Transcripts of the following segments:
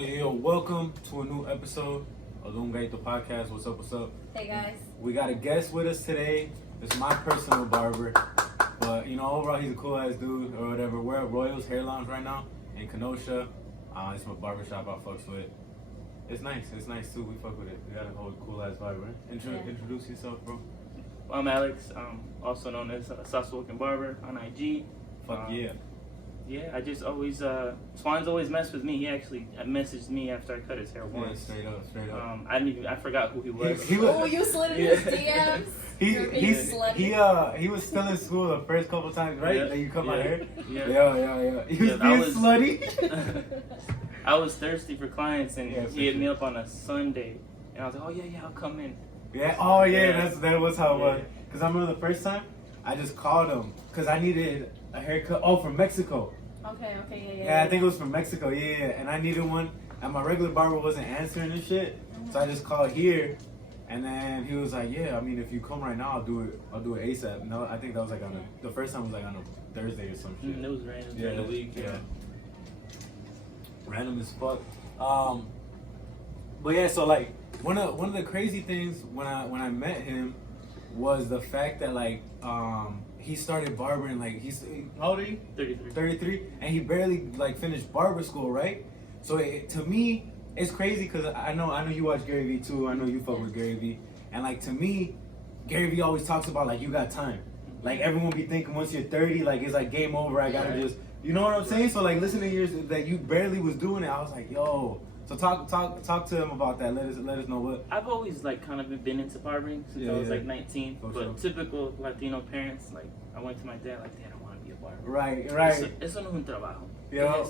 Yo, welcome to a new episode of the Gallito podcast. What's up? Hey guys. We got a guest with us today. It's my personal barber, but overall he's a cool ass dude or whatever. We're at Royals Hair Lounge right now in Kenosha. It's my barbershop I fucks with. It's nice too. We fuck with it. We got a whole cool ass vibe, right? Introduce yourself, bro. I'm Alex, also known as Soft-Spoken Barber on IG. Fuck yeah. Yeah, I just always, Swan's always messed with me. He actually messaged me after I cut his hair once. Yeah, straight up. I forgot who he was. He was. Oh, you slid in his DMs. He was still in school the first couple times, right? Yeah. That you cut my hair. Yeah. He was being slutty. I was thirsty for clients, and he hit sure. me up on a Sunday, and I was like, oh yeah, I'll come in. Yeah. Oh yeah. That was how it was. Cause I remember the first time I just called him because I needed a haircut. Oh, from Mexico. Okay, yeah. Yeah, I think it was from Mexico. Yeah. And I needed one, and my regular barber wasn't answering and shit. So I just called here, and then he was like, "Yeah, I mean, if you come right now, I'll do it ASAP." No, I think that was like the first time was like on a Thursday or some shit. It was random during the week. Yeah. Random as fuck. But yeah, so like one of the crazy things when I met him was the fact that like he started barbering like how old are you? 33, and he barely like finished barber school, right? So to me it's crazy because I know you watch Gary Vee too. I know you fuck with Gary Vee, and like to me Gary Vee always talks about like you got time. Like everyone be thinking once you're 30 like it's like game over. I gotta just, you know what I'm saying? So like listening to yours that you barely was doing it, I was like, yo. So talk to him about that. Let us know what. I've always like kind of been into barbering since I was like 19. For but sure. Typical Latino parents, like I went to my dad like, Dad, I want to be a barber. Right. Eso no es un trabajo. Yeah.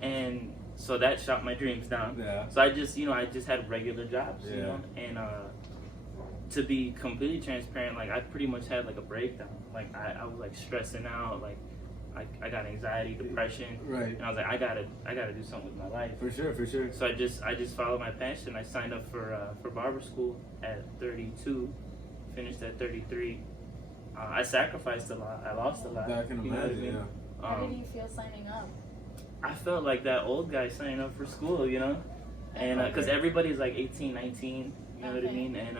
And so that shot my dreams down. Yeah. So I just had regular jobs, Yeah. and to be completely transparent, like I pretty much had like a breakdown. Like I was like stressing out, like I got anxiety, depression, Right. and I was like, I gotta do something with my life. For sure. So I just followed my passion. I signed up for barber school at 32, finished at 33. I sacrificed a lot. I lost a lot. I can you know what I imagine. mean? Yeah. How did you feel signing up? I felt like that old guy signing up for school, and because everybody's like 18, 19, you know what I mean? And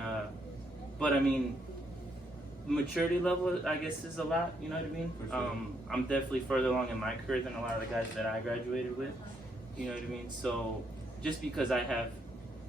but I mean, maturity level, I guess, is a lot, you know what I mean? For sure. I'm definitely further along in my career than a lot of the guys that I graduated with, you know what I mean? So just because I have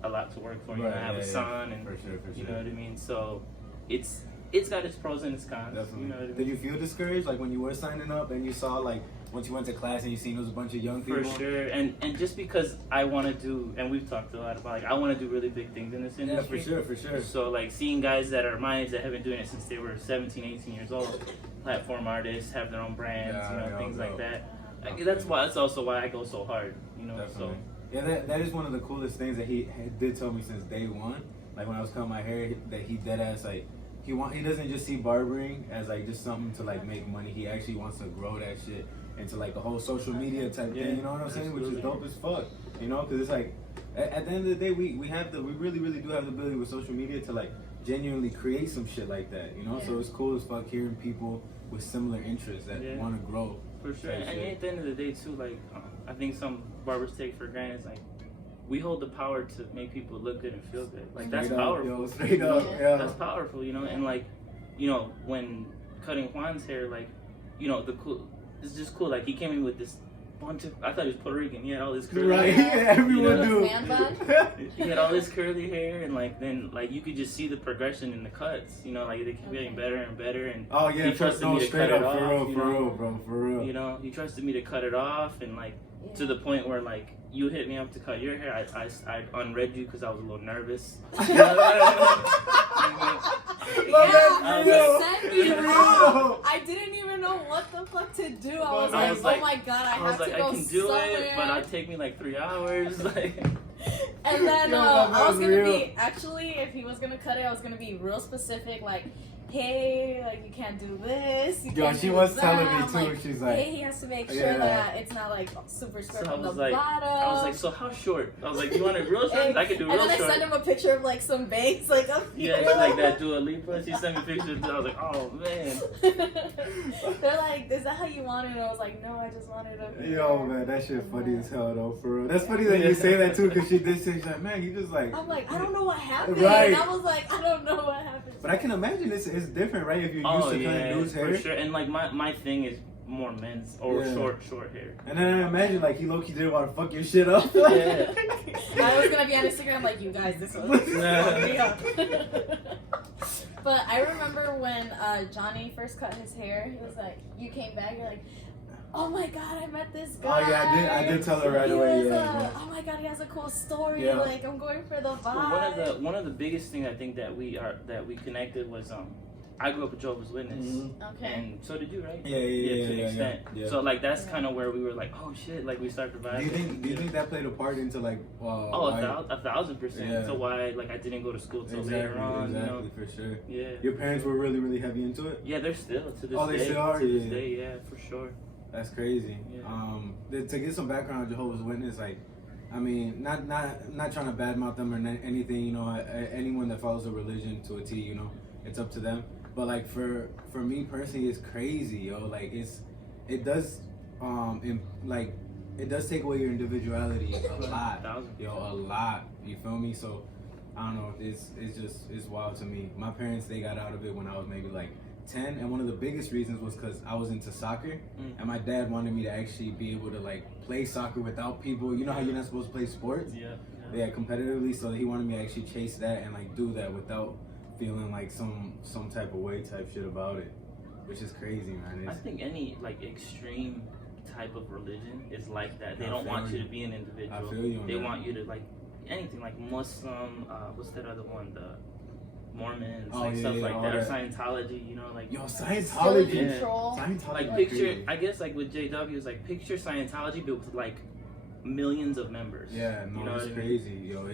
a lot to work for, I have a son, and for sure. you know what I mean? So it's got its pros and its cons. Definitely. You know what I mean? Did you feel discouraged like when you were signing up and you saw like once you went to class and you seen there was a bunch of young people? For sure, and just because I want to do, and we've talked a lot about, like I want to do really big things in this industry. Yeah, for sure. So like seeing guys that are my age that have been doing it since they were 17, 18 years old, platform artists, have their own brands, things like that. That's also why I go so hard, Definitely. So. Yeah, that is one of the coolest things that he did tell me since day one. Like when I was cutting my hair, that he dead ass like he doesn't just see barbering as like just something to like make money. He actually wants to grow that shit into like the whole social media type thing. You know what I'm saying? Which is dope as fuck. Because it's like at the end of the day, we really do have the ability with social media to like genuinely create some shit like that. So it's cool as fuck hearing people with similar interests that want to grow. For sure. And at the end of the day too, like I think some barbers take for granted, like we hold the power to make people look good and feel good. Like that's powerful. Straight up, yeah. That's powerful, and like, when cutting Juan's hair, like, it's just cool. Like he came in with this bunch of, I thought he was Puerto Rican. He had all this curly hair. Yeah, everyone do. He had all this curly hair, and like then like you could just see the progression in the cuts. Like they kept getting better and better. And he trusted me to cut it off. For real. He trusted me to cut it off, and like to the point where like you hit me up to cut your hair. I unread you because I was a little nervous. I didn't even know what the fuck to do. I was like, oh my god, I have to go I can do somewhere. it, but it'd take me like 3 hours. And then I was gonna be, actually, if he was gonna cut it, I was gonna be real specific, like hey, like you can't do this. You Yo, can't she do was that. telling me I'm too. like, She's like, hey, he has to make sure Yeah. that it's not like super square So I from was the like, bottom. I was like, so how short? I was like, you want it real short? I can do and real then short. I sent him a picture of like some bangs, like Yeah, it's like that Dua Lipa. She sent me pictures. I was like, oh man. They're like, is that how you want it? And I was like, no, I just wanted to. yo, man, that shit funny as hell though, for real. That's funny that you say that too, because she did say, she's like, man, you just like. I'm like, I don't know what happened. Right. And I was like, I don't know what happened. But I can imagine it's different, right? If you're used to cutting dude's hair. for sure. And like my thing is more men's or Yeah. short hair. And then I imagine like he low-key didn't want to fuck your shit up. Yeah. I was gonna be on Instagram like, you guys, this was yeah. But I remember when Johnny first cut his hair, he was like, you came back, you're like, oh my god, I met this guy. Oh yeah, I did tell her right He away. was, Yeah. oh my god, he has a cool story. Yeah. Like, I'm going for the vibe. Well, one of the biggest things I think that we connected was I grew up a Jehovah's Witness, Okay. and so did you, right? Yeah, to an extent. yeah. So like that's kind of where we were like, oh shit, like we started vibing. Do you think that played a part into like? Oh, 1,000%. Yeah. So why like I didn't go to school till Exactly, later on, exactly, you know? for sure. Yeah. Your parents were really, really heavy into it. Yeah, they're still to this Oh, they day. still are? To this Yeah. day, yeah, for sure. That's crazy. Yeah. To get some background on Jehovah's Witness, like, I mean, not trying to badmouth them or anything. You know, anyone that follows a religion to a T, you know, it's up to them. But like for me personally, it's crazy, yo. Like it does take away your individuality a lot, yo, a lot. You feel me? So I don't know. It's wild to me. My parents, they got out of it when I was maybe like 10, and one of the biggest reasons was because I was into soccer, and my dad wanted me to actually be able to like play soccer without people. You know how you're not supposed to play sports? Yeah, competitively. So he wanted me to actually chase that and like do that without feeling like some type of way type shit about it, which is crazy, man. I think any like extreme type of religion is like that. They I don't feel want you. to be an individual. I feel you on They that. want you to like anything like Muslim, what's that other one? The Mormons, Oh, like yeah, stuff yeah, like all that. Or that. Scientology, you know, like Yo, Still Scientology. in control. Scientology. like is picture. crazy. I guess like with JW is like picture Scientology, but with like millions of members. Yeah, no, You know it's what I mean? crazy, yo.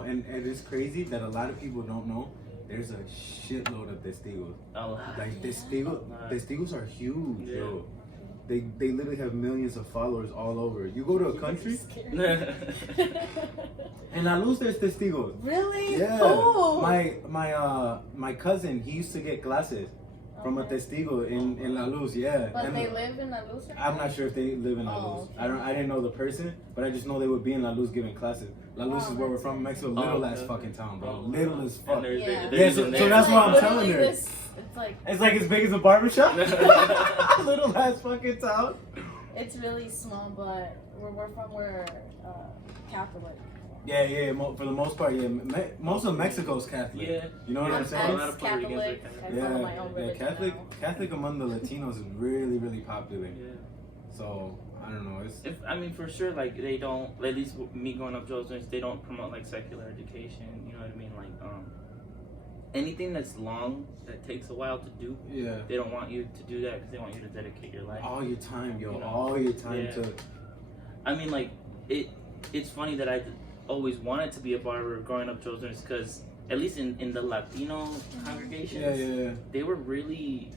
And it's crazy that a lot of people don't know. There's a shitload of testigos. A lot. Like A lot. testigos are huge, Yeah. yo. They literally have millions of followers all over. You go to a country, and La Luz there's testigos. Really? Yeah. Oh. My cousin, he used to get classes from a Okay. testigo in La Luz, yeah. But And they live in La Luz? I'm not sure if they live in La Oh, Luz. okay. I didn't know the person, but I just know they would be in La Luz giving classes. La Luz Wow, is where we're that's from, Mexico. Oh, Little okay. ass fucking town, bro. Oh, Little wow. as fuck. And they're Yeah. they're Yeah, even so there. that's what I'm literally telling her. It's like It's like as big as a barbershop. Little ass fucking town. it's really small, but we're Catholic. Yeah. For the most part, yeah. Most of Mexico's Catholic. Yeah. You know what I'm Yeah. saying? A lot of Puerto Ricans are Catholic. Catholic. I follow my own religion now. Catholic among the Latinos is really, really popular. Yeah. So I don't know. It's I mean, for sure, like they don't. At least me growing up, Jehovah's Witness, they don't promote like secular education. You know what I mean? Like anything that's long that takes a while to do. yeah. They don't want you to do that because they want you to dedicate your life. All your time, yo. You know? All your time Yeah. to. I mean, like it's funny that I always wanted to be a barber growing up, Jehovah's Witness, because at least in the Latino congregations, Yeah. they were really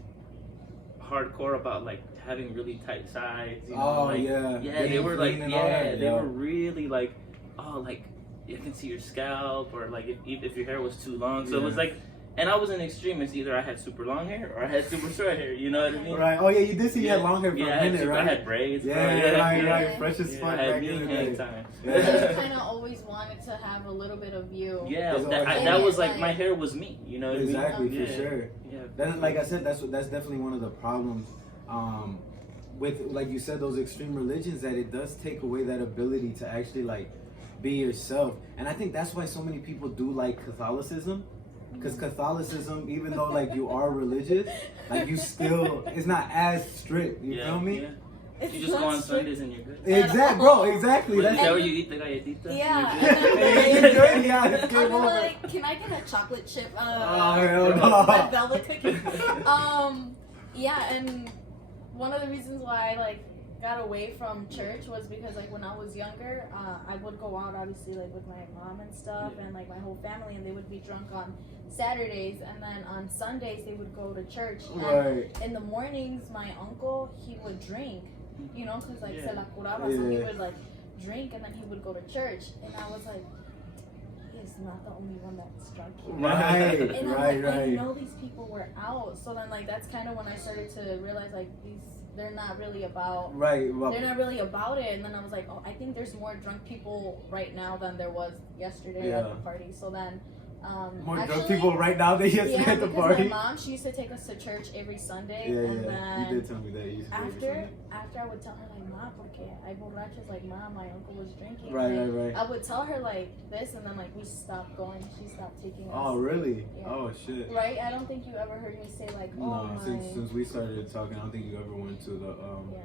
hardcore about like having really tight sides. You know, Oh, like, yeah. yeah. Getting They were like, clean and all that, they yeah. were really like, oh, like you can see your scalp, or like if your hair was too long. So it was Yeah. like, and I was an extremist. Either I had super long hair or I had super short hair. You know what I mean? Right. Oh yeah, you did say you had long hair for Yeah, a I had minute, right? I had braids. Yeah, bro. right, yeah. right. Fresh as Yeah, fuck I had back mean in the hang day. time. Yeah. I kind of always wanted to have a little bit of you. Yeah, That's that, always that was like- like my hair was me. You know what Exactly, I mean? for Yeah. sure. Yeah. That, like I said, that's definitely one of the problems with, like you said, those extreme religions, that it does take away that ability to actually like be yourself. And I think that's why so many people do like Catholicism, because Catholicism, even though like you are religious, like you still, it's not as strict. You feel me? Yeah. It's You just not go on strict. Sundays and you're good. Exactly, bro. Exactly. Is That's that where you eat the galletita? Yeah. You're good? Hey, you're good? Yeah, it's I'll game be over. like, can I get a chocolate chip? Oh, hell no. Red velvet cookie. Yeah, and one of the reasons why, like, got away from church was because like when I was younger, I would go out obviously like with my mom and stuff and like my whole family, and they would be drunk on Saturdays, and then on Sundays they would go to church. Right. And in the mornings, my uncle, he would drink, you know, because like se la curaba, so he Yeah. would like drink and then he would go to church, and I was like, he is not the only one that's drunk here. Right, And I'm right, like, I right. know these people were out, so then like that's kind of when I started to realize like they're not really about. Right. Well, They're not really about it, and then I was like, oh, I think there's more drunk people right now than there was yesterday at the party. So then, more actually, drunk people right now than yesterday yeah, at the because party. my mom, she used to take us to church every Sunday, Yeah, and yeah. then You did tell me that. You used to do it. after I would tell her like, Ma, porque I borrachos, like, Ma, my uncle was drinking. Right, like, right, right. I would tell her like this, and then like we stopped going. She stopped taking us. Oh, really? Yeah. Oh, shit. Right? I don't think you ever heard me say like, oh No, my. since we started talking, I don't think you ever went to the Yeah.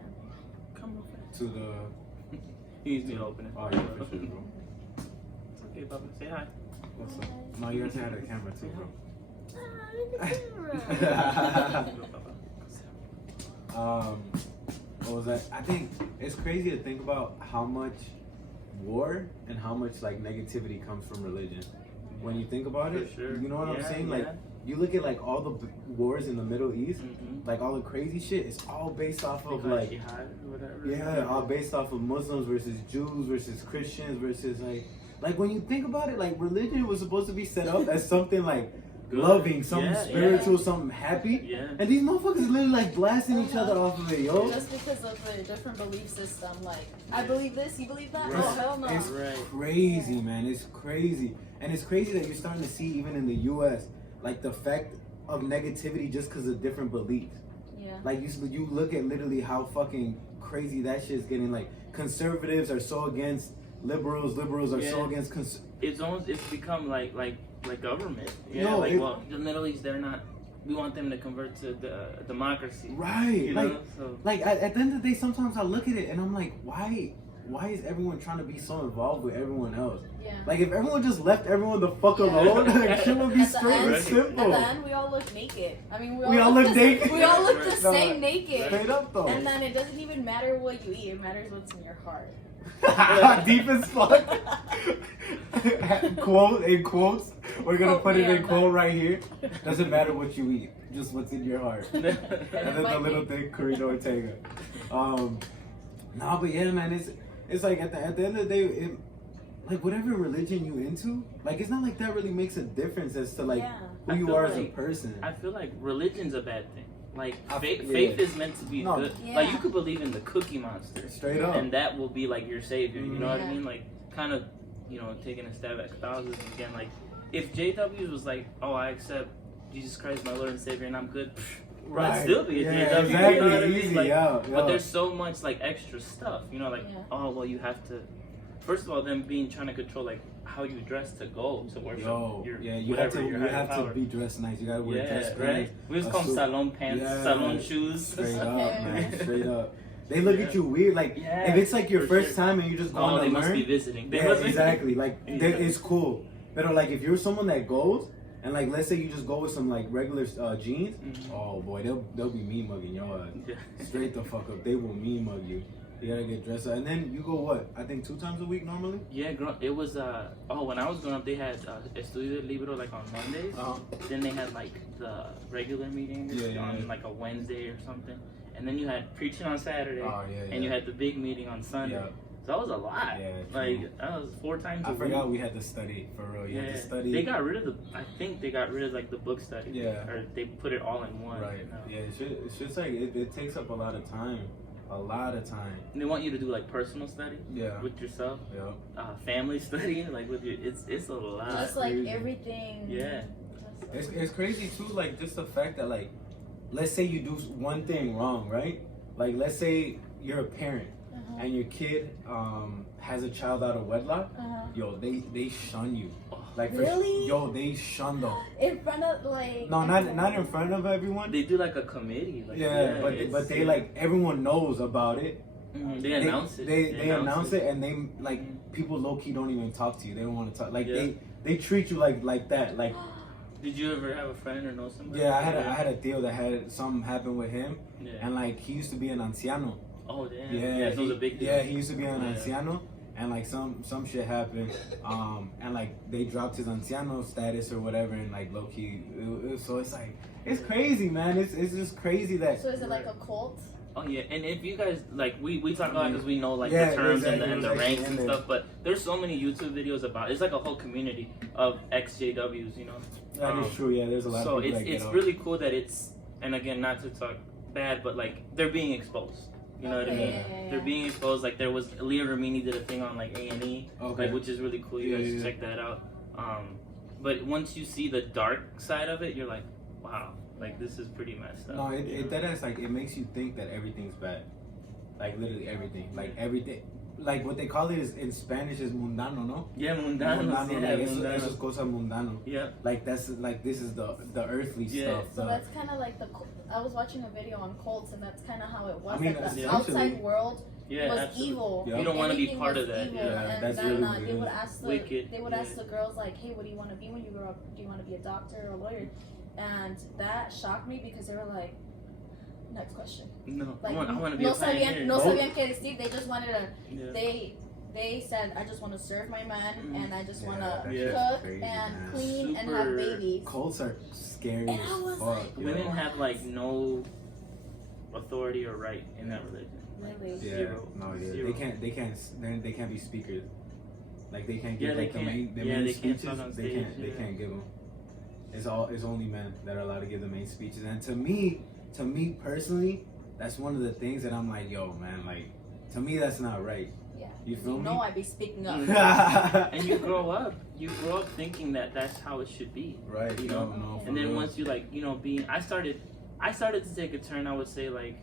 Come over. to the. You need to open it. Oh yeah, for sure, bro. It's okay, Papa. Say hi. What's up? No, you guys had a camera too, bro. What was that? I think it's crazy to think about how much war and how much like negativity comes from religion. When you think about it, For sure. you know what I'm Yeah, saying? yeah. Like, you look at like all the wars in the Middle East, Mhm. like all the crazy shit. It's all based off of Because like, jihad or whatever. yeah, all based off of Muslims versus Jews versus Christians versus like when you think about it, like religion was supposed to be set up as something like loving, something Yeah, spiritual, yeah. something happy. Yeah. And these motherfuckers literally like blasting each other off of it, yo. Just because of the different belief system, like I believe this, you believe that? Right. Oh hell no! It's Right. crazy, man. It's crazy. And it's crazy that you're starting to see even in the US, like the effect of negativity just because of different beliefs. Yeah. Like you look at literally how fucking crazy that shit's getting. Like conservatives are so against liberals, liberals are so Yeah. against It's become like government. Yeah, No, like it- well, the Middle East, they're not. We want them to convert to the democracy. right. You Like know, so at the end of the day, sometimes I look at it and I'm like, why is everyone trying to be so involved with everyone else? Yeah. Like if everyone just left everyone the fuck Yeah. alone, like shit would be At the straight and end- simple. At the end, we all look naked. I mean, We all look naked. We all look the Right. No, same naked. Straight up though. And then it doesn't even matter what you eat; it matters what's in your heart. Deep as fuck. Quote in quotes. We're gonna Quote put me it in on quote that. right here. Doesn't matter what you eat, just what's in your heart. And then the might little be. thing, Carino Ortega. Nah, but yeah, man, it's like at the end of the day, like whatever religion you into, like it's not like that really makes a difference as to like Yeah. who I you feel are as a like- person. I feel like religion's a bad thing. Like I- faith, yeah. faith is meant to be No. good. Yeah. Like you could believe in the Cookie Monster, Straight up. and that will be like your savior. You know what I Yeah. mean? Like kind of, taking a stab at Catholicism again. Like if JW was like, oh, I accept Jesus Christ, my Lord and Savior, and I'm good. I'd still be a yeah, JW. exactly. You know what I mean? Easy, Like, yeah, But there's so much like extra stuff. Like Yeah. oh well, you have to. First of all, them trying to control like how you dress to go to worship. you have to power. be dressed nice. You gotta wear dress Yeah, right. We just a call them suit. salon pants, Yeah. salon shoes. Straight up, Okay. man. Straight up. They look at you weird. Like Yeah, if it's like your for first sure. time and you just Oh, going they to must learn. be visiting. They Yeah, must be- exactly. Like Yeah. it's cool. But like if you're someone that goes and like let's say you just go with some like regular jeans, Mhm. oh boy, they'll be mean mugging your ass. Yeah. Straight the fuck up. They will mean mug you. You gotta get dressed up. And then you go what? I think 2 times a week normally? Yeah, it was when I was growing up, they had Estudio Libro like on Mondays. Then they had like the regular meetings Yeah, yeah, on yeah. like a Wednesday or something. And then you had preaching on Saturday. Oh, yeah, And you yeah. had the big meeting on Sunday. Yeah. So that was a lot. Yeah, like true. that was 4 times a I week. forgot we had to study for real. You had to study. They got rid of I think they got rid of like the book study. Yeah. Or they put it all in one. Right. you know? Yeah, it's just like it takes up a lot of time. A lot of time. And they want you to do like personal study Yeah. with yourself, Yeah. family study, like with your. It's a lot. Just like crazy. everything. Yeah. It's crazy too, like just the fact that like, let's say you do one thing wrong, right? Like let's say you're a parent and your kid has a child out of wedlock. Yo, they shun you. Like Really? They shun them. In front of like. No, not in front of everyone. They do like a committee. Like, Yeah, but they like everyone knows about it. They announce it. They announce it, and they like people low key don't even talk to you. They don't want to talk. Like they treat you like that. Like Did you ever have a friend or know somebody? yeah, I had a deal that had something happen with him, Yeah. and like he used to be an anciano, Oh damn. Yeah, so it was a big deal. Yeah, he used to be an anciano, and like some shit happened, and like they dropped his anciano status or whatever, and like low key, so it's like it's crazy, man. It's just crazy that. So is it like a cult? Oh yeah, and if you guys like, we talk about it because we know like Yeah, the terms exactly, and the ranks and stuff, but there's so many YouTube videos about it's like a whole community of XJWs, you know. That is true. Yeah, there's a lot. So of people it's really cool that it's, and again, not to talk bad, but like they're being exposed. You know what I mean? Yeah. They're being exposed. Like there was Leah Remini did a thing on like A&E, like which is really cool. You guys should check that out. But once you see the dark side of it, you're like, wow, like this is pretty messed up. No, that is like it makes you think that everything's bad, like literally everything, like everything. Like what they call it is in Spanish is mundano, no? Yeah, mundano. Like eso es cosa mundano. Yeah. Like that's like this is the earthly stuff. So that's kind of like I was watching a video on cults, and that's kind of how it was. I mean, like the outside world was absolutely. evil. You don't want to be part of that. Evil. Yeah, and that's then really they would ask wicked. They would ask the girls like, "Hey, what do you want to be when you grow up? Do you want to be a doctor or a lawyer?" And that shocked me because they were like, "Next question." No, like, I want to be a pioneer. No sabían qué decir. They just wanted to. They said, I just want to serve my man, and I just want to cook and clean and have babies. Cults are scary and as fuck. Women have like no authority or right in that religion. Really? Zero. Zero. They can't be speakers. Like they can't give the main they speeches. Can't they can't give them. It's only men that are allowed to give the main speeches. And to me personally, that's one of the things that I'm like, yo, man, like to me that's not right. You feel me? I be speaking up. And you grow up thinking that that's how it should be. Right. You know. No, and then real. Once you like, you know, I started to take a turn. I would say like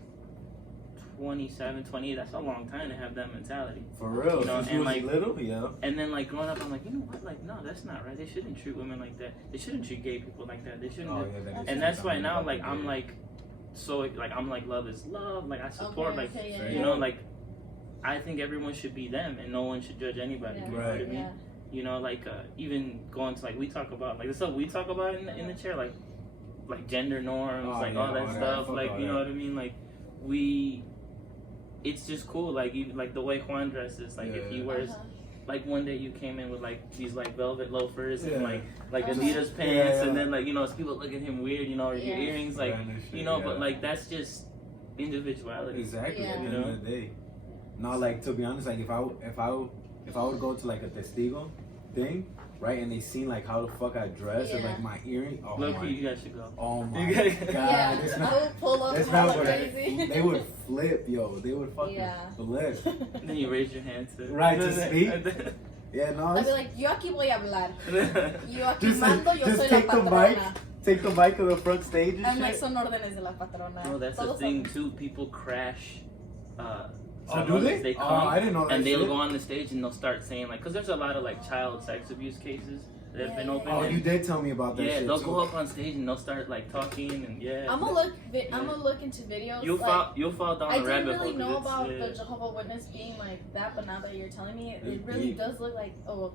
27, 28. That's a long time to have that mentality. For real. You know, and like little, yeah. And then like growing up, I'm like, you know what? Like, no, that's not right. They shouldn't treat women like that. They shouldn't treat gay people like that. They shouldn't. And that's why now, like, I'm like, so like I'm like, love is love. Like I support, you know, like. I think everyone should be them, and no one should judge anybody. You know what I mean? Yeah. You know, like even going to like we talk about like the stuff we talk about in the chair, like gender norms, all that stuff. Like you know what I mean? Like it's just cool. Like even like the way Juan dresses. Like if he wears. Like one day you came in with like these like velvet loafers and like Adidas pants, and then like you know people look at him weird, you know, or your earrings, like you know, but like that's just individuality. Exactly. At the end of the day. No, like to be honest, like if I would go to like a testigo thing, right, and they seen like how the fuck I dress and like my earring. Oh my! You guys should go. Oh my god! Yeah, I would pull up crazy. They would flip, yo. They would fucking flip. And then you raise your hand to to speak. Yeah, no. I'd be like, yo aquí voy a hablar. Yo aquí mando, yo soy la patrona. Take the mic to the front stage and I'm like, son órdenes de la patrona. No, that's the thing too. People crash. Do they? They come I didn't know that. And they'll go on the stage and they'll start saying like, because there's a lot of like child sex abuse cases that have been opened. Oh, you did tell me about that. Yeah, they'll go up on stage and they'll start like talking and I'm gonna look into videos. You'll fall down a rabbit hole. I didn't really know about the Jehovah's Witness being like that, but now that you're telling me, it really does look like cult.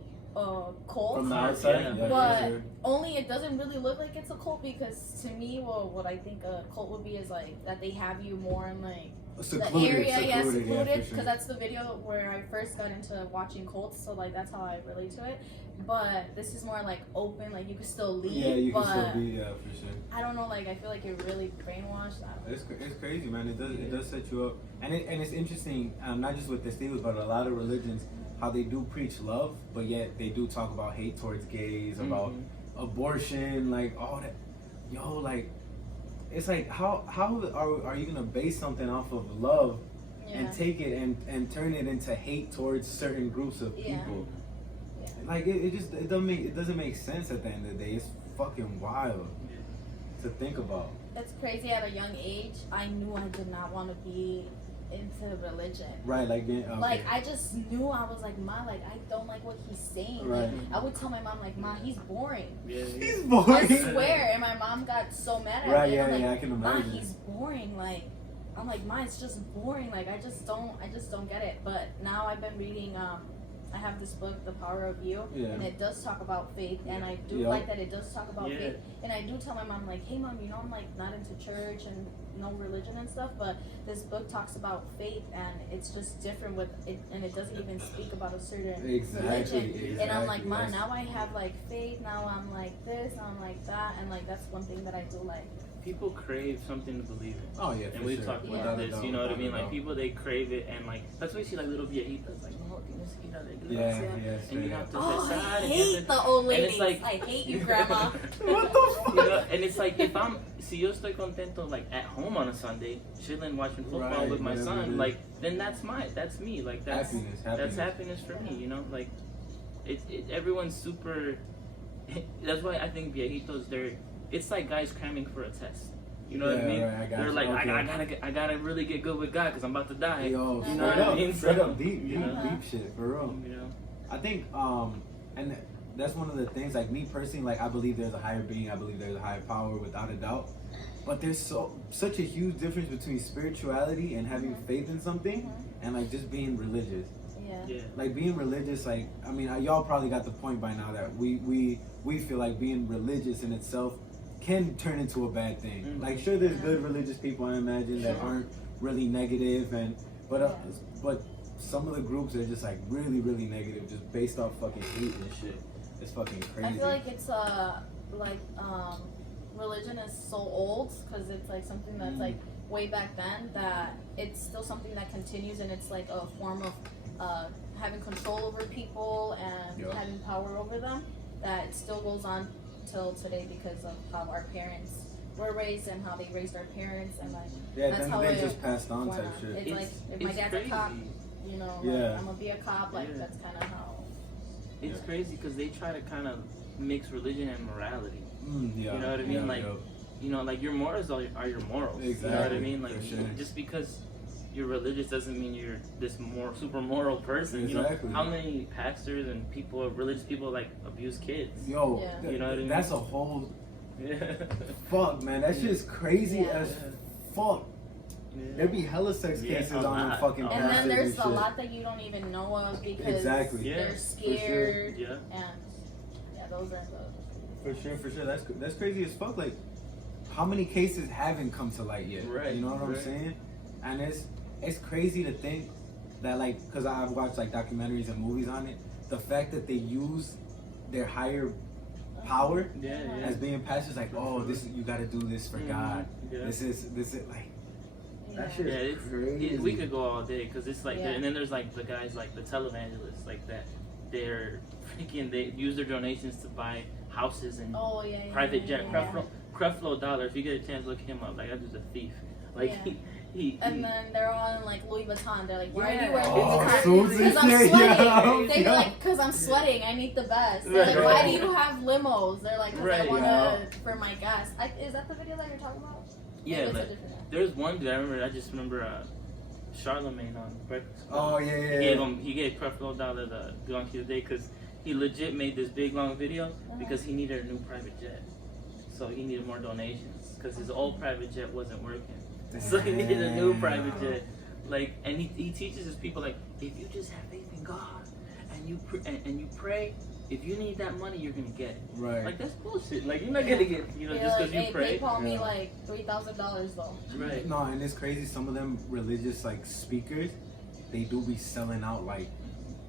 From the outside, but only it doesn't really look like it's a cult because to me, what I think a cult would be is like that they have you more in like. Secluded, because that's the video where I first got into watching cults, so like that's how I relate to it. But this is more like open, like you can still leave. Yeah, you can still be, for sure. I don't know, like I feel like you're really brainwashed. It's crazy, man. It does set you up, and it's interesting. Not just with the Steelers, but a lot of religions, how they do preach love, but yet they do talk about hate towards gays, about abortion, like all that. Yo, like. It's like how are you gonna base something off of love and take it and turn it into hate towards certain groups of people? Yeah. Like it doesn't make sense at the end of the day. It's fucking wild to think about. It's crazy. At a young age, I knew I did not want to be into religion. Right, like like I just knew. I was like, Ma, like I don't like what he's saying. Right. Like, I would tell my mom like, Ma, he's boring. Yeah, he's boring. I swear. And my mom got so mad at me. Right, I'm like, I can imagine. Ma, he's boring. Like I'm like, Ma, it's just boring. Like I just don't get it. But now I've been reading I have this book, The Power of You, and it does talk about faith, and I do like that it does talk about faith. And I do tell my mom, like, hey mom, you know, I'm like not into church and no religion and stuff, but this book talks about faith, and it's just different with it, and it doesn't even speak about a certain religion. And I'm like, Mom, now I have like faith, now I'm like this, now I'm like that, and like that's one thing that I do like. People crave something to believe in. Oh yeah, and we've talked about this. You know what I mean? Like people, they crave it, and like that's why you see like little viejitas, like no, tienes que ir a la iglesia, and you have to I hate the old ladies. And it's like, I hate you, grandma. What the fuck? You know, and it's like if I'm, si yo estoy contento like at home on a Sunday, chilling watching football with my son, like then that's me, like that's happiness. That's happiness for me. You know, like everyone's super. That's why I think viejitos, it's like guys cramming for a test. You know what I mean? Right, they're like, I gotta really get good with God because I'm about to die. Yo, you know what I mean? Straight up deep shit, for real. You know? I think, and that's one of the things, like me personally, like I believe there's a higher being, I believe there's a higher power without a doubt. But there's such a huge difference between spirituality and having faith in something and like just being religious. Yeah. Like being religious, like, I mean, y'all probably got the point by now that we feel like being religious in itself can turn into a bad thing. Like, sure, there's good religious people, I imagine, that aren't really negative, but some of the groups are just like really, really negative, just based off fucking hate and shit. It's fucking crazy. I feel like it's religion is so old because it's like something that's like way back then, that it's still something that continues, and it's like a form of having control over people and having power over them, that it still goes on till today because of how our parents were raised and how they raised our parents, and like that's how they just passed on type shit. It's like if my dad's crazy. a cop, you know, like, I'm gonna be a cop, like that's kind of how. It's crazy because they try to kind of mix religion and morality. You know what I mean? Like, you know, like your morals are your morals. Exactly. You know what I mean? Like, just because you're religious doesn't mean you're this super moral person. Exactly. You know, how many pastors and religious people like abuse kids? Yo, you know what I mean? That's a whole fuck, man. That shit's crazy as fuck. There be hella sex cases on them fucking pastors. And then there's a lot that you don't even know of because they're scared. Sure. And those are the. For sure. That's crazy as fuck. Like, how many cases haven't come to light yet? Right. You know what I'm saying? And it's crazy to think that, like, because I've watched like documentaries and movies on it, the fact that they use their higher power as being pastors, like, oh, this you got to do this for God. This is like. That shit is crazy. We could go all day because it's like, and then there's like the guys like the televangelists, like that. They're freaking. They use their donations to buy houses and private jet. Creflo Dollar. If you get a chance, look him up. Like, that dude's a thief. Like and then they're on like Louis Vuitton. They're like, why are you wearing Louis Vuitton? Because I'm sweating. They be like, because I'm sweating. I need the best. They're like, why do you have limos? They're like, because I want to for my gas. Is that the video that you're talking about? Yeah, like, there's one dude I just remember Charlemagne on Breakfast Club. Oh yeah. He gave Creflo Dollar the donkey today because he legit made this big long video because he needed a new private jet, so he needed more donations because his old private jet wasn't working, so he needed a new private jet. Like, and he teaches his people, like, if you just have faith in God and you pray. If you need that money, you're gonna get it. Right. Like, that's bullshit. Like, you're not gonna get, you know, just because you pray. PayPal me like $3,000 though. Right. No, and it's crazy. Some of them religious like speakers, they do be selling out like,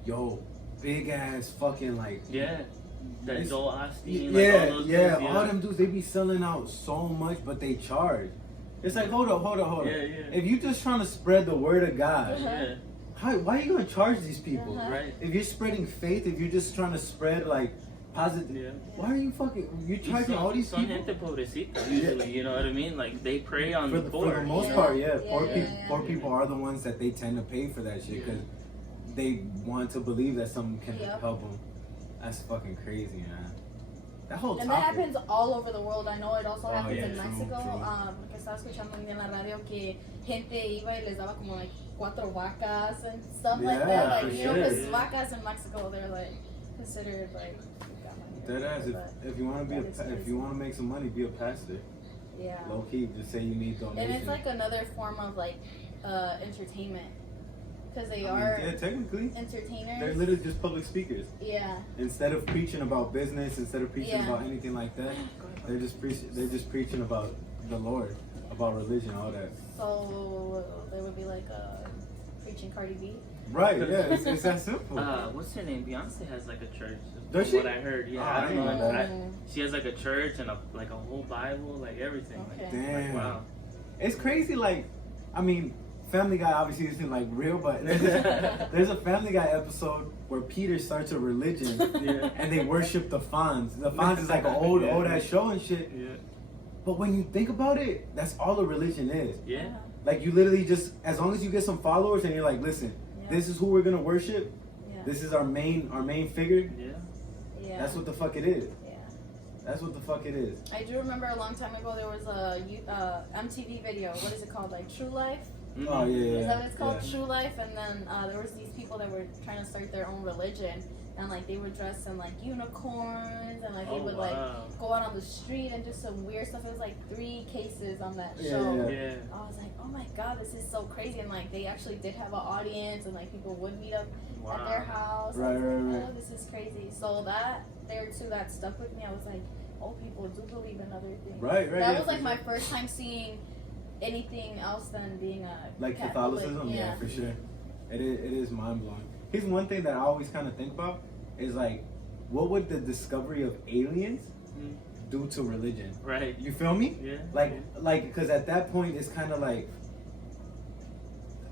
yo, big ass fucking like. Yeah. That Joel Osteen. Yeah, like all those dudes, all them dudes, they be selling out so much, but they charge. It's like, hold up. Yeah. If you just trying to spread the word of God. Why are you gonna charge these people? Right. If you're spreading faith, if you're just trying to spread like positive, why are you you're charging all these people? Gente pobrecita, usually, you know what I mean? Like, they prey on the poor. For the most part, poor people are the ones that they tend to pay for that shit because they want to believe that someone can help them. That's fucking crazy, man. That whole and that happens all over the world. I know it also happens in Mexico. True. Porque estaba escuchando en la radio que gente iba y les daba como like 4 vacas and stuff like that. Like, you know, because vacas in Mexico, they're like considered like. That ass. If you want to if you want to make some money, be a pastor. Yeah. Low key, just say you need donations. And it's like another form of like entertainment. because they are technically entertainers. they're literally just public speakers. Yeah. Instead of preaching about business, instead of preaching about anything like that, they're just preaching about the Lord, about religion, all that. So there would be like preaching Cardi B. Right, yeah, it's that simple. What's her name? Beyonce has like a church. Does she? What I heard, yeah. I didn't know that. She has like a church and a whole Bible, like everything. Okay. Like, Damn. wow. It's crazy. Like, I mean, Family Guy obviously isn't like real, but there's a Family Guy episode where Peter starts a religion and they worship the Fonz. The Fonz is like an old ass show and shit. Yeah. But when you think about it, that's all a religion is. Yeah. Like you literally just, as long as you get some followers and you're like, listen, this is who we're gonna worship. Yeah. This is our main figure. Yeah. Yeah. That's what the fuck it is. Yeah. That's what the fuck it is. I do remember a long time ago there was a MTV video. What is it called? Like True Life? Mm-hmm. Oh yeah. Is that what it's called? Yeah. True Life? And then there was these people that were trying to start their own religion. And like they were dressed in like unicorns and like they would like go out on the street and do some weird stuff. It was like 3 cases on that show. Yeah. I was like, oh my god, this is so crazy. And like they actually did have an audience and like people would meet up at their house. Right. Oh, this is crazy. So that there too, that stuck with me. I was like, oh, people do believe in other things. Right. That was like my first time seeing anything else than being a like Catholic. Catholicism. Yeah, for sure. It is mind blowing. Here's one thing that I always kind of think about is like, what would the discovery of aliens do to religion? Right. You feel me? Yeah. Like, because at that point it's kind of like,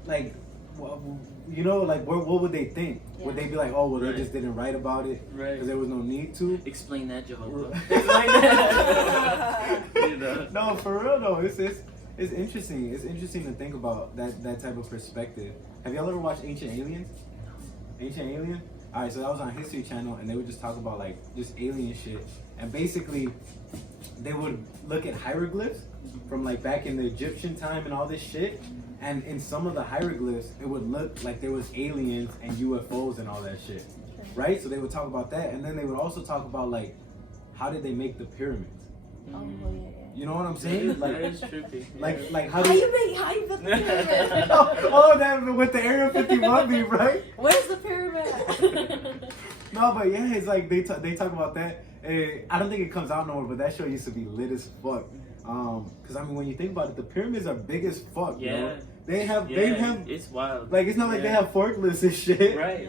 you know, like what would they think? Yeah. Would they be like, oh, well, they just didn't write about it because there was no need to? Explain that, Jehovah. Explain that. You know? No, for real though. It's interesting. It's interesting to think about that type of perspective. Have y'all ever watched Ancient Aliens? Ancient Alien? Alright, so that was on History Channel and they would just talk about like just alien shit. And basically they would look at hieroglyphs from like back in the Egyptian time and all this shit. And in some of the hieroglyphs it would look like there was aliens and UFOs and all that shit. Right? So they would talk about that, and then they would also talk about like how did they make the pyramids? Oh, yeah. You know what I'm saying? Like, that is trippy. Like how you do built the pyramid? oh, that with the Area 51 beam, right? Where's the pyramid? No, but yeah, it's like they talk about that. I don't think it comes out no more, but that show used to be lit as fuck. Cause I mean, when you think about it, the pyramids are big as fuck. Yeah. Bro. They have. It's wild. Like it's not like they have forklifts and shit. Right.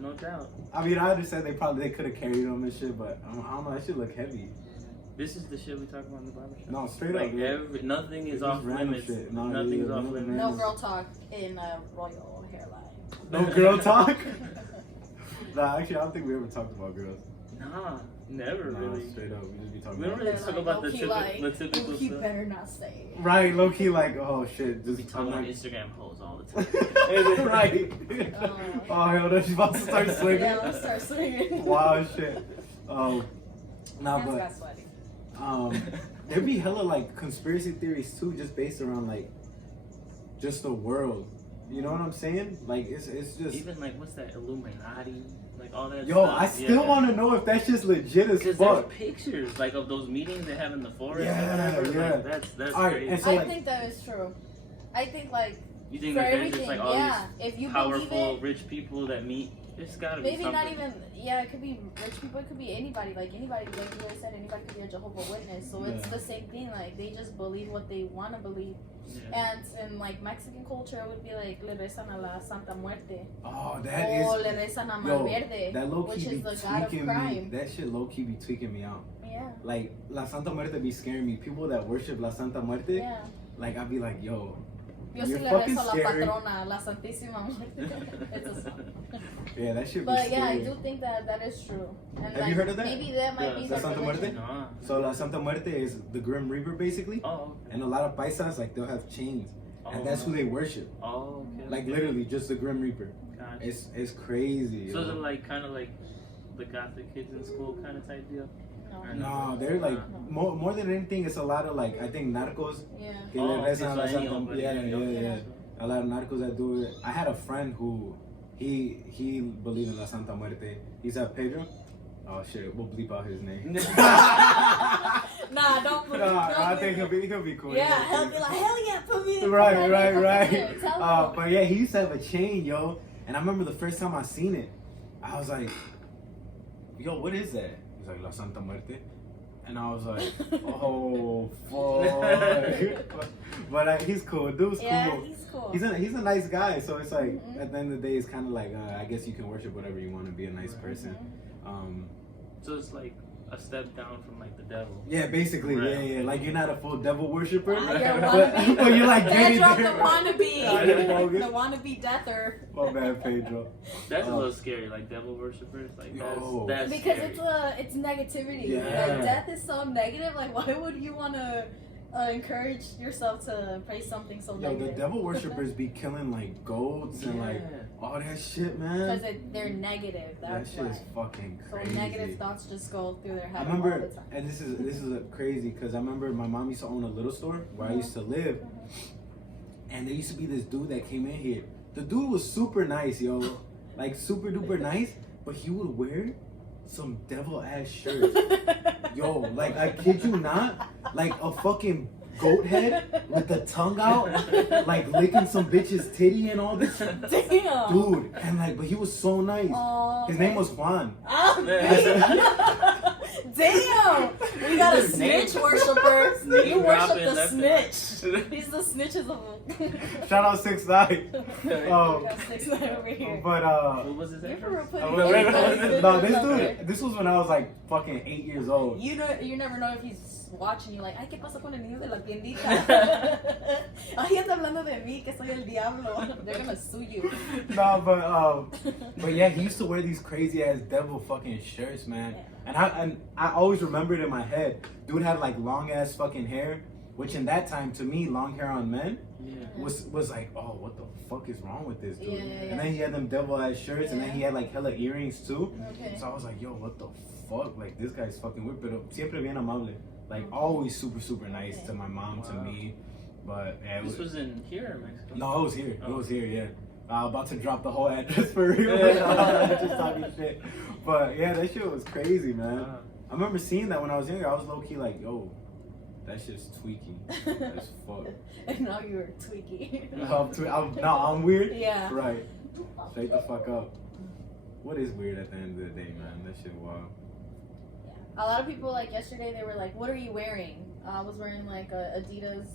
No doubt. I mean, I understand they could have carried them and shit, but I don't know. That shit look heavy. This is the shit we talk about in the barbershop. No, straight like up. Nothing is off limits. Nothing is off limits. No girl talk in a royal hairline. No girl talk? Nah, actually, I don't think we ever talked about girls. Nah, never really. Straight up, we just be talking We don't about really talk about the typical He stuff. better not say it. Right, low key, like, oh shit. We Just talk about Instagram posts all the time. Right. Oh, hell no, she's about to start swinging. Yeah, let's start swinging. Wow, shit. Nah, Hands but got sweaty. there'd be hella like conspiracy theories too, just based around like just the world. You know what I'm saying? Like it's just even like what's that Illuminati, like all that. Yo, stuff. I still want to know if that's just legit as because fuck. there's pictures like of those meetings they have in the forest. Yeah, or whatever. yeah. Like, that's All right, crazy. and so, I like, think that is true. I think like You think for that there's everything, just like all if you these powerful, believe it, rich people that meet? There's gotta be maybe something. not even. Yeah, it could be rich people. It could be anybody. Like anybody, like you always said, anybody could be a Jehovah's Witness. So it's the same thing. Like they just believe what they want to believe. Yeah. And in like Mexican culture, it would be like le rezan a la Santa Muerte. Oh, that or is. le rezan a Yo, Malverde, that low which key be is the god of tweaking crime. me. That shit low key be tweaking me out. Yeah. Like La Santa Muerte be scaring me. People that worship La Santa Muerte, Yeah. like I'd be like, yo. Yo You're sí le fucking rezo a la scary. patrona, la Santísima Muerte. It's a song. Yeah, that shit be But yeah, I scary. do think that is true. And Have like, you heard of that? Maybe that might be La their Santa religion. Muerte? Nah. So La Santa Muerte is the Grim Reaper basically. Oh. Okay. And a lot of paisas, like they'll have chains. And that's who they worship. Oh. Okay. Like literally just the Grim Reaper. Gotcha. It's crazy. So yo. is it like kind of like the Gothic kids in school kind of type deal? No. No, they're like more than anything. It's a lot of like I think narcos. Yeah. Que le rezan a la Santa- yeah. A lot of narcos that do it. I had a friend who he believed in La Santa Muerte. He's at Pedro. Oh shit, we'll bleep out his name. Nah, don't put I think he'll be cool. Yeah, he'll be like, hell yeah, put me in. Right. Tell him. But yeah, he used to have a chain, yo. And I remember the first time I seen it, I was like, yo, what is that? He's like, La Santa Muerte. And I was like, oh, fuck. But he's cool. Dude's cool. Yeah, he's cool. He's a nice guy. So it's like, at the end of the day, it's kind of like, I guess you can worship whatever you want to be a nice person. So it's like a step down from like the devil. Yeah, basically, Right. yeah. Like you're not a full devil worshiper, You're a wannabe. but you're like getting Pedro, there. the wannabe. The wannabe deather. My bad, Pedro. That's a little scary, like devil worshippers. Like that's Because scary. it's negativity. Yeah. Like, death is so negative. Like, why would you want to encourage yourself to praise something so Yo, negative? the devil worshippers be killing like goats and like all that shit, man. Because they're negative. That's that shit why. is fucking So crazy. negative thoughts just go through their head I all remember, the time. and this is crazy because I remember my mom used to own a little store where I used to live, and there used to be this dude that came in here. The dude was super nice, yo, like super duper nice, but he would wear some devil ass shirts, yo. Like I kid you not, like a fucking goat head with the tongue out, like licking some bitch's titty and all this. Damn. Dude, and like, but he was so nice. His name was Juan. Oh, damn! We got a snitch worshiper. You worship the snitch. He's the snitches of Shout out 6ix9ine. We got 6ix9ine over here. But What was his name? no, this was when I was like fucking 8 years old. You never know if he's watching you. Like, ay, ¿qué pasa con el niño de la tiendita? Ay, anda hablando de mí, que soy el diablo. They're gonna sue you. No, but yeah, he used to wear these crazy ass devil fucking shirts, man. And I always remembered in my head, dude had like long ass fucking hair, which in that time to me, long hair on men was like, oh, what the fuck is wrong with this dude? And then he had them devil ass shirts, and then he had like hella earrings too. So I was like, yo, what the fuck? Like this guy's fucking weird, pero siempre bien amable. Like always super nice to my mom, to me. But yeah, this was in here in Mexico. No, it was here. It was here, yeah. About to drop the whole address for real. Just talking shit. But yeah, that shit was crazy, man. I remember seeing that when I was younger. I was low key like, yo, that shit's tweaky. That's fuck. And now you're tweaky. I'm weird? Yeah. Right. Straight the fuck up. What is weird at the end of the day, man? That shit wild. A lot of people, like yesterday, they were like, what are you wearing? I was wearing like a Adidas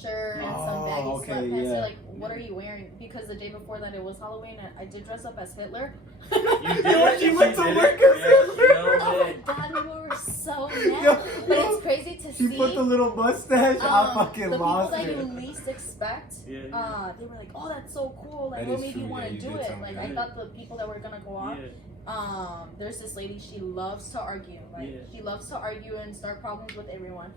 shirt and some baggy sweatpants. They're like, what are you wearing? Because the day before that it was Halloween and I did dress up as Hitler. You did? You went to work as Hitler? Oh my god, people were so mad. But it's crazy to see. She put the little mustache. I fucking lost the it. people that you least expect, they were like, oh, that's so cool. Like, what made you want to do it? Like, I thought the people that were going to go out, there's this lady, she loves to argue. Like, she loves to argue and start problems with everyone.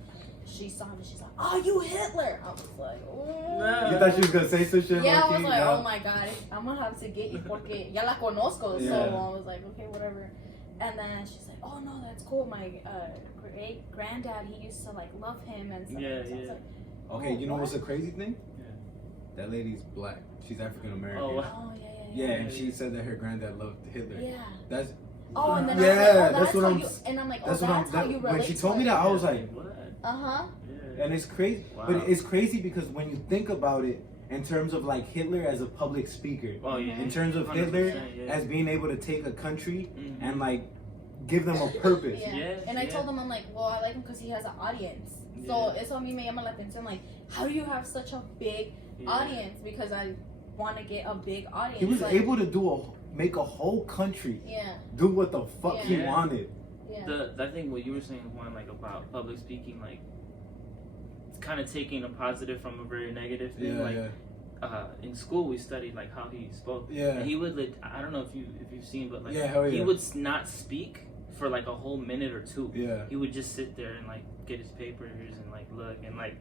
She saw me, she's like, oh, you Hitler. I was like, oh. You thought she was going to say some shit? Yeah, I was like, oh my god, I'm going to have to get you porque ya la conozco. So I was like, okay, whatever. And then she's like, oh no, that's cool. My great granddad, he used to like love him and stuff. So I was like, okay, you know what's a crazy thing? That lady's black. She's African American. Oh, yeah. And she said that her granddad loved Hitler. Yeah. That's. Oh, and then I was like, oh, that's what I'm. And I'm like, oh, that's how you relate. When she told me that, I was like, what? And it's crazy, but it's crazy because when you think about it, in terms of like Hitler as a public speaker, in terms of Hitler as being able to take a country and like give them a purpose. And I told them, I'm like, well, I like him because he has an audience. So eso a mí me llama la atención. Like, how do you have such a big audience? Because I want to get a big audience. He was able to make a whole country do what the fuck he wanted. I think what you were saying, Juan, like about public speaking, like kind of taking a positive from a very negative thing. In school we studied like how he spoke. And he would I don't know if you've seen, but like he would not speak for like a whole minute or two. He would just sit there and like get his papers and like look and like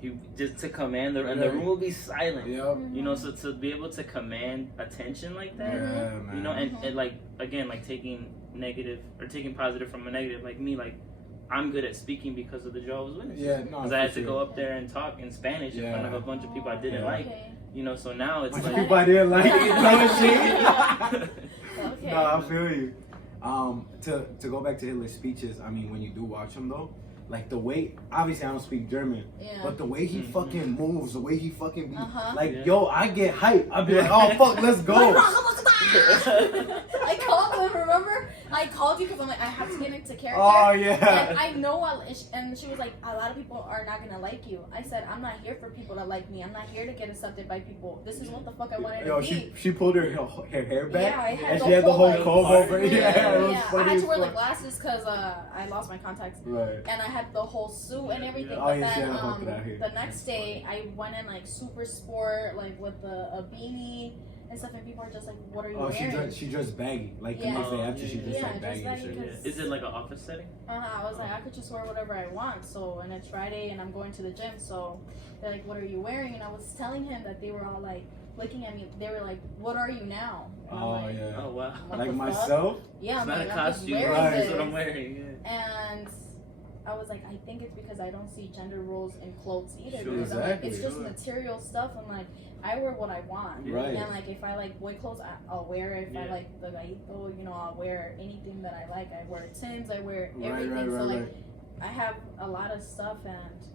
he just to command the room will be silent. You know, so to be able to command attention like that, you know, and like again, like taking negative or taking positive from a negative, like me, like I'm good at speaking because of the Jehovah's Witnesses. Because I had to go up there and talk in Spanish in front of a bunch of people I didn't like. You know, so now it's like people I didn't like. Okay. No, I feel you. To go back to Hitler's speeches, I mean, when you do watch them though, like the way, obviously I don't speak German, but the way he fucking moves, the way he fucking be, like, yo, I get hype. I'd be like, oh fuck, let's go. I called him, remember? I called you because I'm like, I have to get into character. Oh yeah. And I know, and she was like, a lot of people are not gonna like you. I said, I'm not here for people to like me. I'm not here to get accepted by people. This is what the fuck I wanted to be. She pulled her hair back, and she had the whole comb over. Yeah, I had to wear the glasses because I lost my contacts. Right. And I had the whole suit and everything. Oh, but yeah, then the next day, I went in like super sport, like with a beanie and stuff, and people are just like, "What are you wearing?" She dressed baggy, like the next day after she dressed like baggy. Is it like an office setting? I was like, I could just wear whatever I want. So, and it's Friday, and I'm going to the gym. So, they're like, "What are you wearing?" And I was telling him that they were all like looking at me. They were like, "What are you now?" And oh like, yeah. Oh wow. Like myself. Yeah, it's not like, a costume. That's what I'm wearing. Yeah. And I was like, I think it's because I don't see gender roles in clothes either. Sure, because I'm like, it's just material stuff. I'm like, I wear what I want. Right. And like, if I like boy clothes, I'll wear it. If I like the Gallito, you know, I'll wear anything that I like. I wear Tims, I wear everything. So like, I have a lot of stuff, and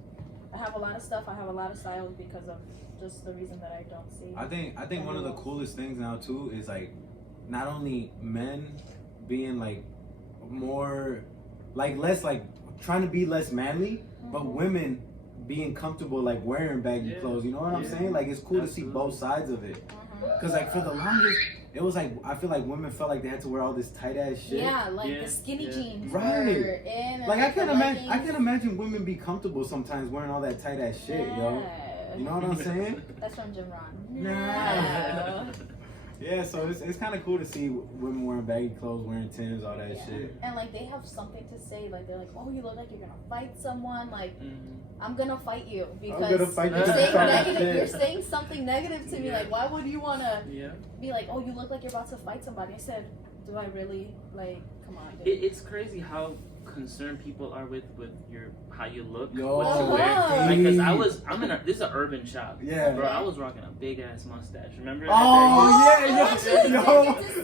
I have a lot of styles because of just the reason that I don't see. I think one of the coolest things now too is like, not only men being like more, like less like trying to be less manly, but women being comfortable like wearing baggy clothes. You know what I'm saying? Like it's cool to see both sides of it. Cause like for the longest, it was like I feel like women felt like they had to wear all this tight ass shit. Yeah, like the skinny jeans. Right. Were in, and like I can't imagine women be comfortable sometimes wearing all that tight ass shit, yo. You know what I'm saying? That's from Jim Ron. No. Yeah, so it's kind of cool to see women wearing baggy clothes, wearing Tims, all that shit. And like they have something to say, like they're like, "Oh, you look like you're gonna fight someone." Like, I'm gonna fight you because you're saying negative. You're saying something negative to me. Like, why would you wanna be like, "Oh, you look like you're about to fight somebody"? I said, "Do I really like? Come on." Dude. It's crazy how concerned people are with your how you look, yo, what you wear. Because this is an urban shop. Yeah, bro. I was rocking a big ass mustache. Remember? Oh yeah,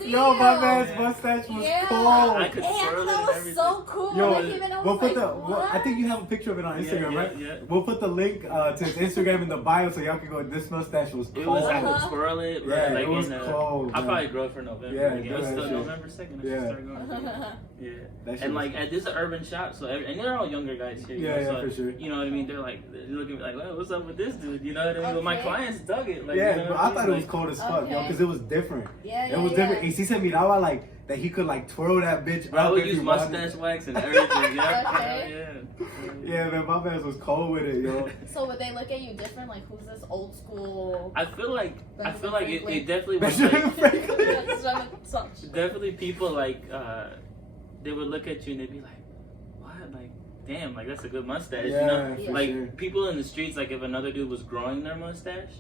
yo, my man's mustache was cool. I could twirl it and was everything. so cool. Yo, we'll put I think you have a picture of it on Instagram, right? Yeah. We'll put the link to his Instagram in the bio so y'all can go. This mustache was cool. It was I could twirl it. Yeah, like it was cold. I'll probably grow it for November. Yeah, it was still November 2nd. I should start going. Yeah, and like this is an urban shop, so and they're all younger guys here. Yeah, for sure. You know what I mean? They're looking at me like, well, what's up with this dude? You know what I mean? But my clients dug it. Like, yeah, you know but I thought it was cold as fuck, yo, because it was different. It was different. And she said me that like that he could like twirl that bitch. I would use mustache wax and everything. Yeah, man, my man was cold with it, yo. So would they look at you different? Like, who's this old school? I feel like it definitely was definitely people like they would look at you and they'd be like, what? Like, damn, like that's a good mustache. You know? Like people in the streets, like if another dude was growing their mustache,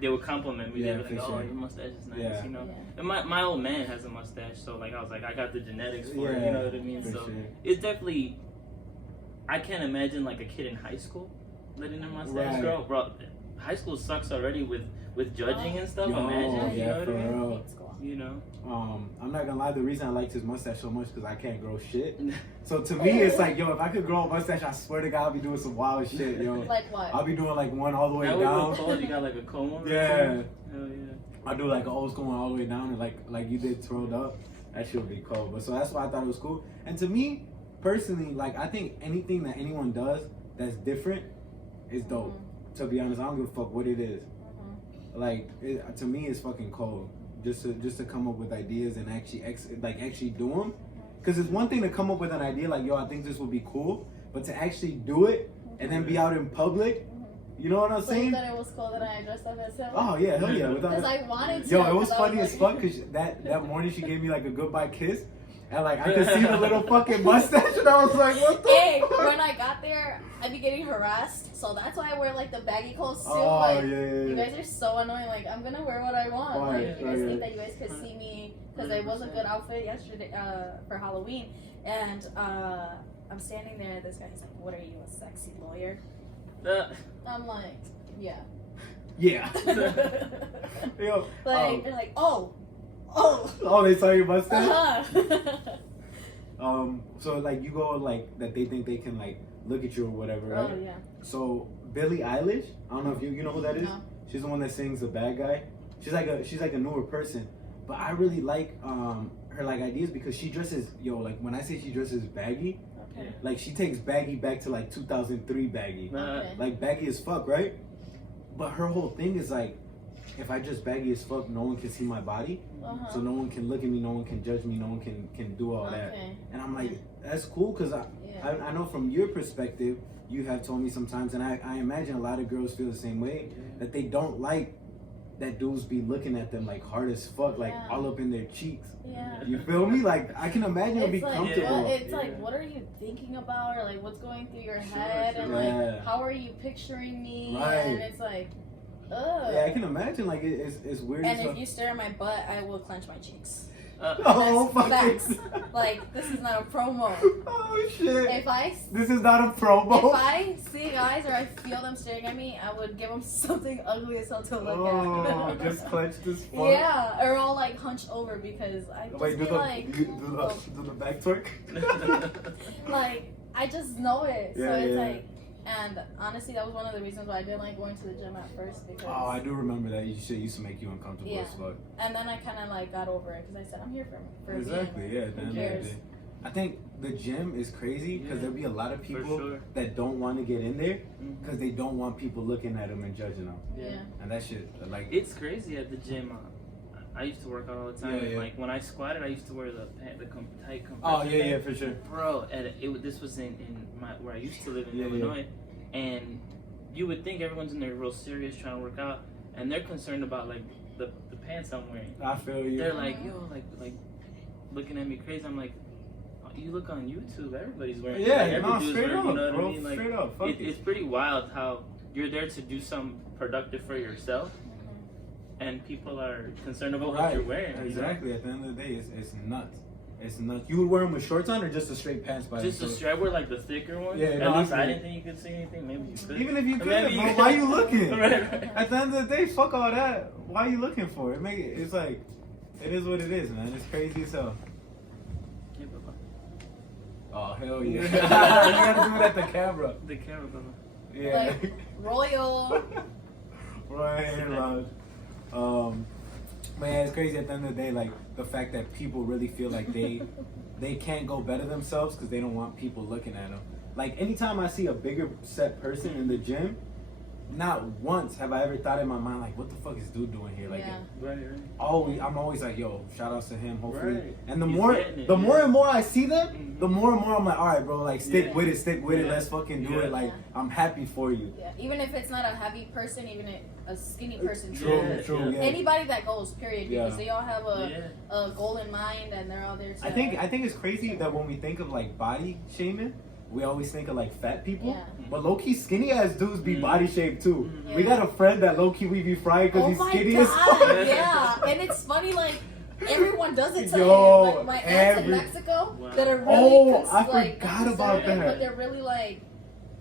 they would compliment me. They'd be like, "Oh, your mustache is nice," you know. And my old man has a mustache, so like I was like, I got the genetics for it. You know what I mean? So it's definitely. I can't imagine like a kid in high school letting their mustache grow. Bro, high school sucks already with judging and stuff. Imagine, you know what I mean? You know. I'm not gonna lie. The reason I liked his mustache so much because I can't grow shit. So to me, it's like, yo, if I could grow a mustache, I swear to God, I'll be doing some wild shit, yo. Like what? I'll be doing like one all the way down. You got like a comb over. Yeah. Hell yeah. I'll do like an old school one all the way down and like you did twirled up. That shit would be cool. But so that's why I thought it was cool. And to me, personally, like I think anything that anyone does that's different is dope. To be honest, I don't give a fuck what it is. Like to me, it's fucking cool. Just to come up with ideas and actually do them. Because it's one thing to come up with an idea like, yo, I think this would be cool, but to actually do it and then be out in public, you know what I'm saying? You thought it was cool that I dressed up as him? Oh yeah, hell yeah. Because I wanted to. Yo, it was funny as fuck because that morning she gave me like a goodbye kiss. And like I could see the little fucking mustache and I was like, what the fuck? When I got there, I'd be getting harassed. So that's why I wear like the baggy clothes too. Oh, like, yeah. You guys are so annoying. Like, I'm gonna wear what I want. Like, you guys think that you guys could see me because it was a good outfit yesterday for Halloween. And I'm standing there and this guy's like, what are you, a sexy lawyer? I'm like, yeah. Yeah. Yo, like, they're like, oh, they saw your mustache? So like you go like that they think they can like look at you or whatever, right? Oh yeah. So Billie Eilish, I don't know if you know who that is. No. She's the one that sings The Bad Guy. She's like a newer person, but I really like her like ideas because she dresses like when I say she dresses baggy, Okay. like she takes baggy back to like 2003 baggy, Okay. like baggy as fuck, right? But her whole thing is like, if I dress baggy as fuck, no one can see my body, Uh-huh. so no one can look at me, no one can judge me, no one can do all that. Okay. And I'm like, that's cool because I know from your perspective, you have told me sometimes, and I imagine a lot of girls feel the same way, that they don't like that dudes be looking at them like hard as fuck, like all up in their cheeks. Yeah. You feel me? Like I can imagine it'd be like, comfortable. It's like, what are you thinking about, or like what's going through your head, and like how are you picturing me? Right. And it's like, ugh. Yeah, I can imagine. Like it's weird. And if you stare at my butt, I will clench my cheeks. Oh, That's fuck. facts. Like, this is not a promo. Oh shit. This is not a If promo. I see guys or I feel them staring at me, I would give them something ugly as hell to look Oh, at. just clenched this fuck. Yeah, or I'll like hunch over because I just Wait, do feel like, do the back twerk. like I just know it. Yeah, so it's yeah. like, and honestly, that was one of the reasons why I didn't like going to the gym at first because. Oh, I do remember that. Shit used to make you uncomfortable as fuck. And then I kind of like got over it because I said I'm here for Exactly. me. Yeah. Who cares? I think the gym is crazy because there'll be a lot of people that don't want to get in there because they don't want people looking at them and judging them. Yeah. And that shit, like, it's crazy at the gym. I used to work out all the time. Yeah, yeah. Like when I squatted, I used to wear the tight compression. oh yeah, pants. for sure. Bro, and this was in where I used to live in Illinois, and you would think everyone's in there real serious trying to work out, and they're concerned about like the pants I'm wearing. I feel you. They're like, yo, like looking at me crazy. I'm like, oh, you look on YouTube, everybody's wearing. Yeah, like, every no, dude's straight wearing, up, you know what bro, I mean? Like, straight up. Fuck it's pretty wild how you're there to do something productive for yourself, and people are concerned about what you're wearing. Exactly. At the end of the day, it's nuts. It's nuts. You would wear them with shorts on or just a straight pants by Just a strap, wear like the thicker ones. Yeah, At no, least I I didn't think you could see anything. Maybe you could. Even if you could, Maybe bro, why you looking? right. At the end of the day, fuck all that. Why are you looking for it? It's like, it is what it is, man. It's crazy as hell. Yeah, but Oh hell yeah! You gotta do it at the camera. the camera, brother. Yeah. Like royal. Right, Lodge. But yeah, it's crazy at the end of the day, like the fact that people really feel like they can't go better themselves because they don't want people looking at them. Like anytime I see a bigger set person in the gym, not once have I ever thought in my mind like, what the fuck is dude doing here? Like, Right. I'm always like, yo, shout outs to him, hopefully. Right. And the He's more getting it, and more I see them, the more and more I'm like, all right, bro, like stick with it, Yeah. let's fucking do Yeah. it. Like, I'm happy for you. Yeah, even if it's not a heavy person, even a skinny person. True, Yeah. yeah. Anybody that goes, period, because Yeah. they all have a goal in mind and they're all there to. I think it's crazy that when we think of like body shaming, we always think of like fat people. Yeah. But low key skinny ass dudes be body shaped too. Yeah. We got a friend that low key we be frying because he's skinny as fuck. Yeah, and it's funny like everyone does it to Yo, him. Like my aunts in Mexico Wow. that are really I forgot about conservative, that. but they're really like,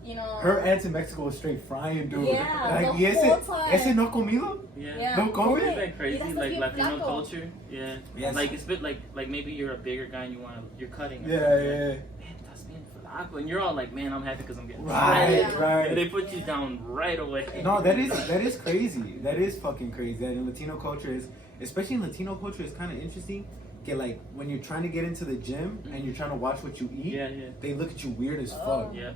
you know. Her aunts in Mexico is straight frying, dude. Yeah, like, the whole time. ese no comido? Yeah. No come. Isn't that crazy? That's Like bien Latino flaco. culture. Yeah. Yes. Like it's a bit like maybe you're a bigger guy and you're cutting. Yeah. Man, that's bien flaco, and you're all like, man, I'm happy because I'm getting Right, shredded. right. And they put you down right away. No, that is crazy. That is fucking crazy. That in Latino culture is, especially in Latino culture, is kind of interesting. Get like when you're trying to get into the gym and you're trying to watch what you eat, Yeah. they look at you weird as fuck. Oh. Yeah.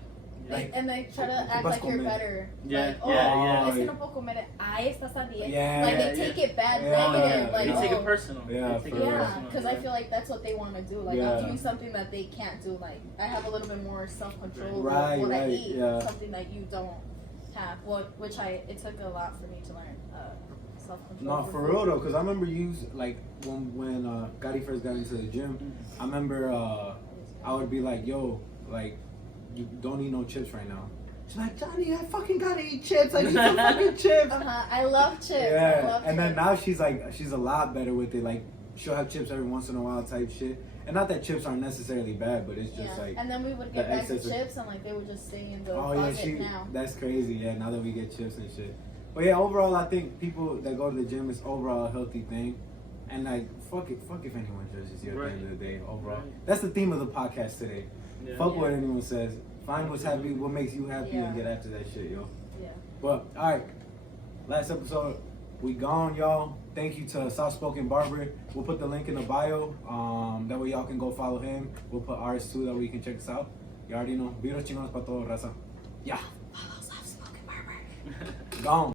Like, and they try to act like you're better. Yeah, Like, yeah. es que no puedo comer. Ay, estás a dieta. Yeah, Like they take it bad, Yeah, negative. yeah, Like, They take it personal. Yeah, They take for it real. yeah, personal, because I feel like that's what they want to do. Like Yeah. I'm doing something that they can't do. Like I have a little bit more self-control Right, when I right, eat, yeah. something that you don't have. Which it took a lot for me to learn self-control. No, for real though, because I remember you like when Gotti first got into the gym. I remember I would be like, yo, like you don't eat no chips right now. She's like, Johnny, I fucking gotta eat chips. I need some fucking chips. I love chips. Yeah, I love and then chips. now she's a lot better with it. Like she'll have chips every once in a while type shit. And not that chips aren't necessarily bad, but it's just like. And then we would get back to excess of- chips and like they would just stay in the Oh yeah, closet now. that's crazy. Yeah, now that we get chips and shit. But yeah, overall, I think people that go to the gym is overall a healthy thing. And like, fuck if anyone judges you at the end of the day, overall. Right. That's the theme of the podcast today. Yeah. Fuck what anyone says. Find what's happy, what makes you happy, and get after that shit, yo. Yeah. But, alright. Last episode, we gone, y'all. Thank you to Soft Spoken Barber. We'll put the link in the bio. That way y'all can go follow him. We'll put ours too, that way you can check us out. You already know. Viros chingones pa todo, raza. Yeah. Follow Soft Spoken Barber. Gone.